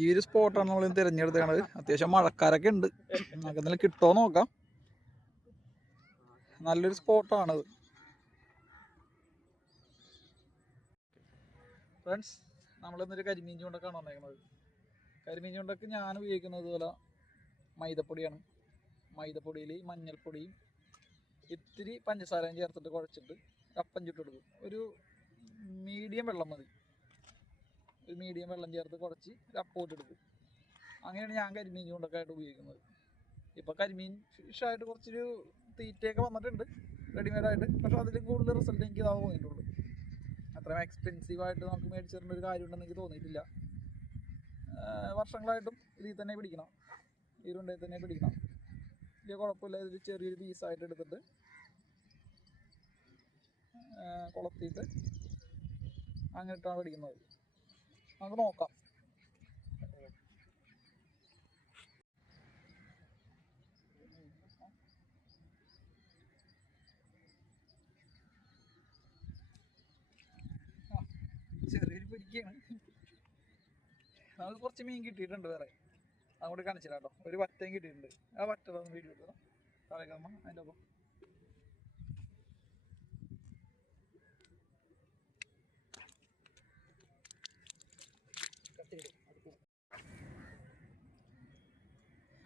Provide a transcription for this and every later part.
ഈ ഒരു സ്പോട്ടാണ് നമ്മൾ തിരഞ്ഞെടുത്തത്. അത്യാവശ്യം മഴക്കാരൊക്കെ ഉണ്ട്. നമുക്ക് എന്തെങ്കിലും കിട്ടുമോ നോക്കാം. നല്ലൊരു സ്പോട്ടാണത്. ഫ്രണ്ട്സ്, നമ്മളിന്നൊരു കരിമീൻ ചൂണ്ടക്കാണ് വന്നേക്കുന്നത്. കരിമീൻ ചൂണ്ടക്ക് ഞാൻ ഉപയോഗിക്കുന്നത് പോലെ മൈദപ്പൊടിയാണ്. മൈദപ്പൊടിയിൽ മഞ്ഞൾപ്പൊടിയും ഇത്തിരി പഞ്ചസാരയും ചേർത്തിട്ട് കുഴച്ചിട്ട് അപ്പം ചുട്ടെടുക്കും. ഒരു മീഡിയം വെള്ളം മതി. ഒരു മീഡിയം വെള്ളം ചേർത്ത് കുഴച്ച് അപ്പം ഇട്ടെടുക്കും. അങ്ങനെയാണ് ഞാൻ കരിമീൻ ചൂണ്ടക്കായിട്ട് ഉപയോഗിക്കുന്നത്. ഇപ്പോൾ കരിമീൻ ഫിഷായിട്ട് കുറച്ചൊരു തീറ്റയൊക്കെ വന്നിട്ടുണ്ട് റെഡിമെയ്ഡായിട്ട്. പക്ഷേ അതിലും കൂടുതൽ റിസൾട്ട് എനിക്ക് ഇതാ തോന്നിയിട്ടുള്ളൂ. അത്രയും എക്സ്പെൻസീവായിട്ട് നമുക്ക് മേടിച്ചിരുന്ന ഒരു കാര്യമുണ്ടെന്ന് എനിക്ക് തോന്നിയിട്ടില്ല. വർഷങ്ങളായിട്ടും ഇതിൽ തന്നെ പിടിക്കണം, ഈ ചൂണ്ടയിൽ തന്നെ പിടിക്കണം. വലിയ കുഴപ്പമില്ല. ഇതിൽ ചെറിയൊരു പീസായിട്ട് എടുത്തിട്ട് കുളത്തിയിട്ട് അങ്ങോട്ടാണ് പിടിക്കുന്നത്. നമുക്ക് നോക്കാം. ചെറിയൊരു പിടിക്കാണ്. നമുക്ക് കുറച്ച് മീൻ കിട്ടിയിട്ടുണ്ട് വേറെ. അങ്ങോട്ട് കാണിച്ചില്ല കേട്ടോ. ഒരു വറ്റയും കിട്ടിയിട്ടുണ്ട്. ആ വറ്റതൊന്ന് വീഡിയോ എടുക്കണം. തലക്കമ്മ അതിൻ്റെ ഒപ്പം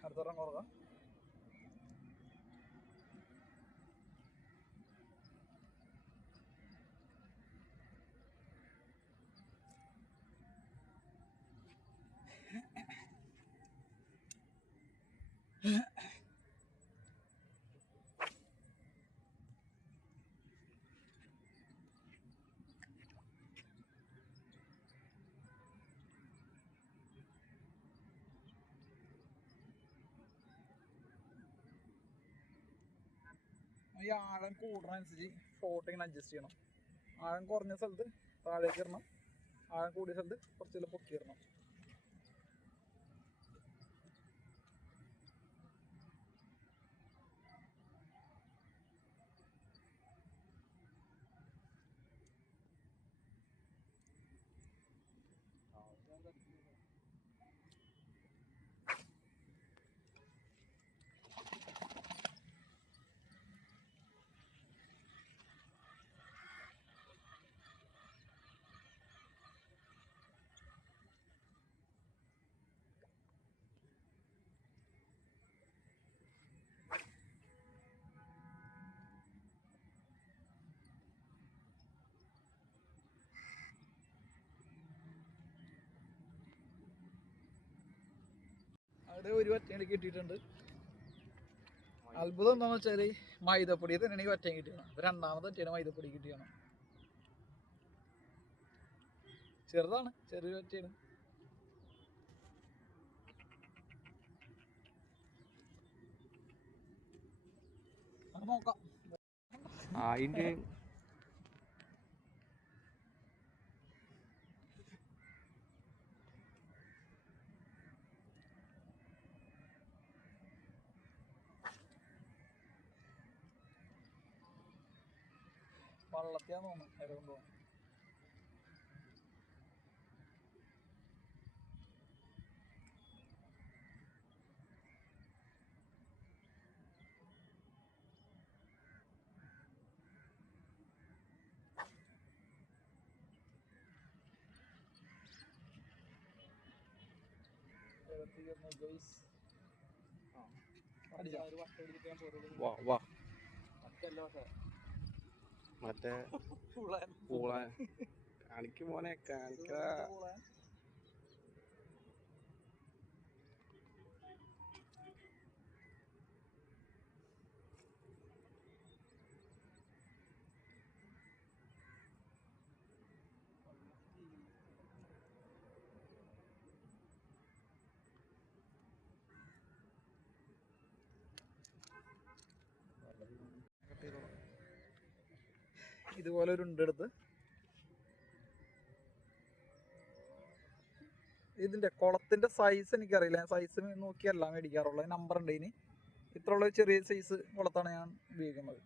അടുത്തോളം കൊടുക്കാം. ഈ ആഴം കൂടുന്നതനുസരിച്ച് ഫ്ലോട്ടിങ്ങനെ അഡ്ജസ്റ്റ് ചെയ്യണം. ആഴം കുറഞ്ഞ സ്ഥലത്ത് താഴേക്ക് ഇടണം, ആഴം കൂടിയ സ്ഥലത്ത് കുറച്ചെല്ലാം പൊക്കി ഇടണം. അവിടെ ഒരു വറ്റയും കിട്ടിയിട്ടുണ്ട്. അത്ഭുതം എന്താണെന്ന് വെച്ചാൽ മൈദപ്പൊടി തന്നെയാണ് ഈ വറ്റയും കിട്ടിയാണ്. അപ്പോൾ രണ്ടാമത്തെ വറ്റയാണ് മൈദപ്പൊടി കിട്ടിയാണ്. ചെറുതാണ്, ചെറിയ വറ്റയാണ്. നോക്കാം. അതിൻ്റെ വള്ളത്തിയാന്ന് തോന്നുന്നു ഇര കൊണ്ടുപോകാൻ. മറ്റേ പൂള കാണിക്ക് മോനെ കാണിക്ക. ഇതുപോലെ ഒരു ഉണ്ടെടുത്ത് ഇതിൻ്റെ കുളത്തിൻ്റെ സൈസ് എനിക്കറിയില്ല. ഞാൻ സൈസ് നോക്കിയല്ല മേടിക്കാറുള്ളത്. നമ്പർ ഉണ്ട് ഇനി. ഇത്രയുള്ള ചെറിയ സൈസ് കുളത്താണ് ഞാൻ ഉപയോഗിക്കുന്നത്.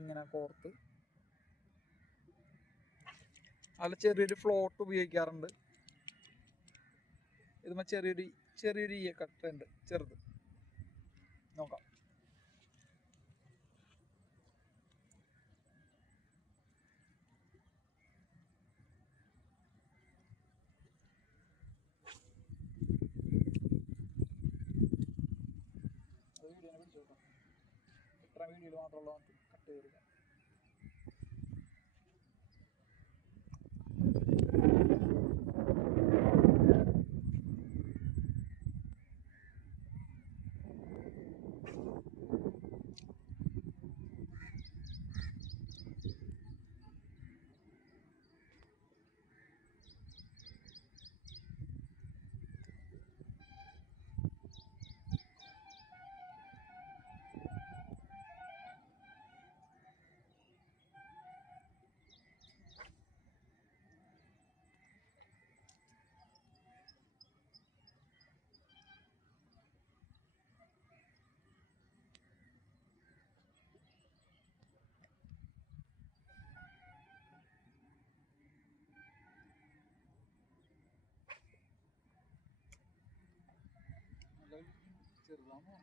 ഇങ്ങനെ കോർത്ത് അതിൽ ചെറിയൊരു ഫ്ലോട്ട് ഉപയോഗിക്കാറുണ്ട്. ഇതുമ്മ ചെറിയൊരു ഈയക്കട്ടുണ്ട് ചെറുത്. നോക്കാം. ഇത്ര വീഡിയോയിൽ മാത്രമുള്ള കട്ട് ചെയ്തില്ല. ചെറുതാണോ?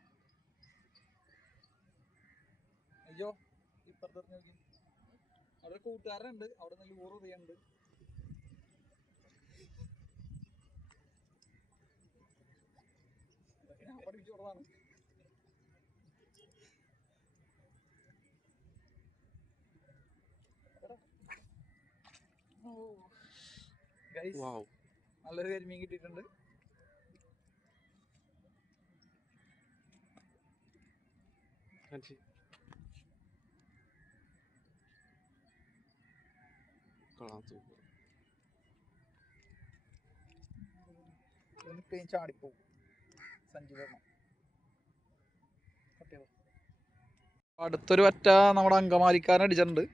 അയ്യോ, ഇപ്പുറത്ത് നോക്കി. അവിടെ കൂട്ടുകാരുണ്ട്, അവിടെ നിന്ന് ലൂറ് ചെയ്യാനുണ്ട്. ഞാൻ പഠിപ്പിച്ചോളാണ്. നല്ലൊരു കരിമീൻ കിട്ടിയിട്ടുണ്ട്. ചാടിപ്പോവും. സഞ്ചി വരണം. അടുത്തൊരു വറ്റ നമ്മുടെ അങ്കമാലിക്കാരൻ അടിച്ചിട്ടുണ്ട്.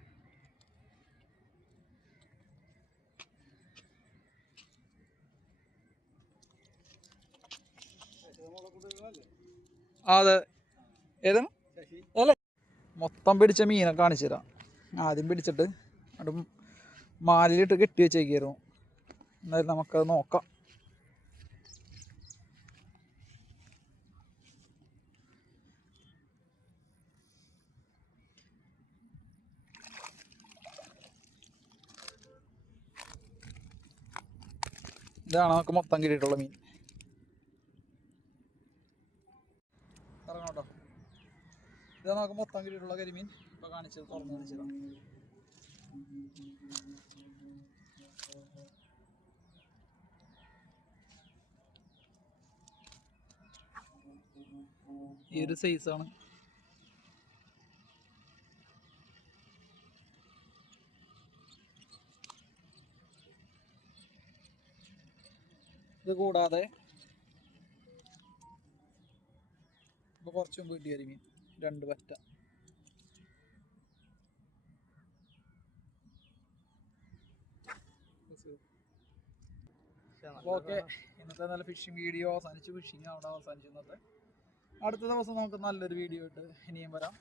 അതെ, ഏതാണ്? അല്ല, മൊത്തം പിടിച്ച മീനെ കാണിച്ചു തരാം. ആദ്യം പിടിച്ചിട്ട് അവിടെ മാലിലിട്ട് കെട്ടി വെച്ചേക്കായിരുന്നു. എന്നാലും നമുക്കത് നോക്കാം. ഇതാണ് നമുക്ക് മൊത്തം കിട്ടിയിട്ടുള്ള മീൻ. ഇറങ്ങോട്ടോ. ഇതാണ് നമുക്ക് മൊത്തം കിട്ടിയിട്ടുള്ള കരിമീൻ. ഇപ്പൊ കാണിച്ചത് തുറന്നു കാണിച്ചതാണ്. ഈ ഒരു സൈസാണ്. ഇത് കൂടാതെ ഇപ്പൊ കുറച്ച് മുമ്പ് കിട്ടിയ കരിമീൻ 2 വറ്റ. ഓക്കെ, ഇന്നത്തെ നല്ല ഫിഷിംഗ് വീഡിയോ അവസാനിച്ചു. ഫിഷിംഗ് അവിടെ അവസാനിച്ചു ഇന്നത്തെ. അടുത്ത ദിവസം നമുക്ക് നല്ലൊരു വീഡിയോ ഇട്ട് ഇനിയും വരാം.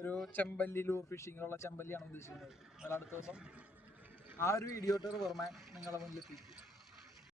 ഒരു ചെമ്പല്ലി ലൂർ ഫിഷിങ്ങിലുള്ള ചെമ്പല്ലിയാണ് ഉദ്ദേശിക്കുന്നത്. എന്നാൽ അടുത്ത ദിവസം ആ ഒരു വീഡിയോ ഇട്ട് റിവർമാൻ നിങ്ങളുടെ മുന്നിലെത്തി.